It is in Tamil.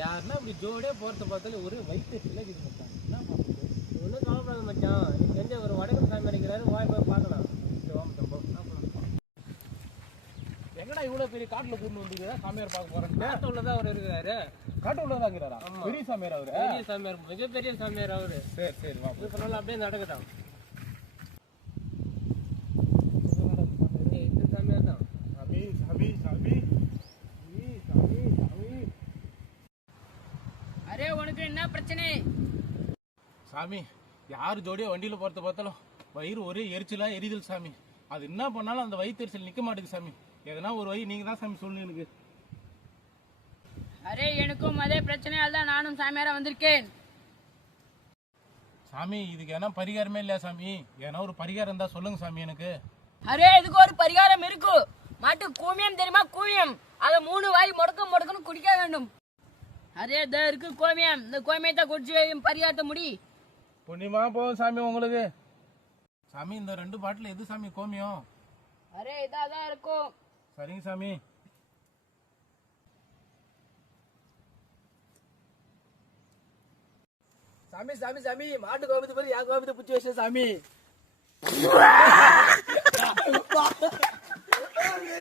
யாருன்னா இப்படி ஜோடியா போறத பார்த்தாலே ஒரே வயிற்று சிலக்குது மச்சான். என்ன பண்ணுறது? ஒன்றும் கவலைப்படாத மச்சான். நீ செஞ்ச ஒரு வடக்கு சாமி அடிக்கிறாரு, வாய் போய் பார்க்கலாம். எங்கடா இவ்வளவு பெரிய காட்டுல கூண்டு வந்துருக்கா? சாமியார் பார்க்க போறேன். காட்டு உள்ளதான் அவர் இருக்கிறாரு. காட்டு உள்ளதான் இருக்கிறாரா? பெரிய சாமியார் அவரு. பெரிய சாமியார், மிகப்பெரிய சாமியார் அவரு. சரி சரி வா. இது சொன்னாலும் அப்படியே நடக்குதான். இந்த சாமியார் தான். சாமி சாமி சாமி சாமி சாமி. அரே உனக்கு என்ன பிரச்சனை? சாமி, யார் ஜோடியா வண்டியில போறத பார்த்தாலும் வயிறு ஒரே எரிச்சலா எரிதல் சாமி. அது என்ன பண்ணாலும் அந்த வயிற்று எரிச்சல் நிக்க மாட்டேங்குது சாமி. எதனா ஒரு வழி நீங்க தான் சாமி சொல்லணும் எனக்கு. அரே எனக்கும் அதே பிரச்சனையால் தான் நானும் சாமியாரா வந்திருக்கேன். சாமி, இதுக்கு என்ன பரிகாரமே இல்லையா சாமி? ஏன்னா ஒரு பரிகாரம் இருந்தா சொல்லுங்க சாமி எனக்கு. அரே இதுக்கு ஒரு பரிகாரம் இருக்கு. மாட்டு கோமியம் தெரியுமா? கோமியம் அதை 3 வாய் முடக்கன்னு குடிக்க வேண்டும். அரே இதோ இருக்கு கோமியம். இந்த கோமியத்தை குடிச்சு பரிகாரத்தை முடி. புண்ணியமா போகும் சாமி உங்களுக்கு. சாமி, இந்த 2 பாட்டில் எது சாமி கோமியம்? அரே இதான் இருக்கும். சரிங்க சாமி. சாமி சாமி சாமி, மாட்டு கோபத்தை போய் என் கோபத்தை பிடிச்சி வச்ச சாமி.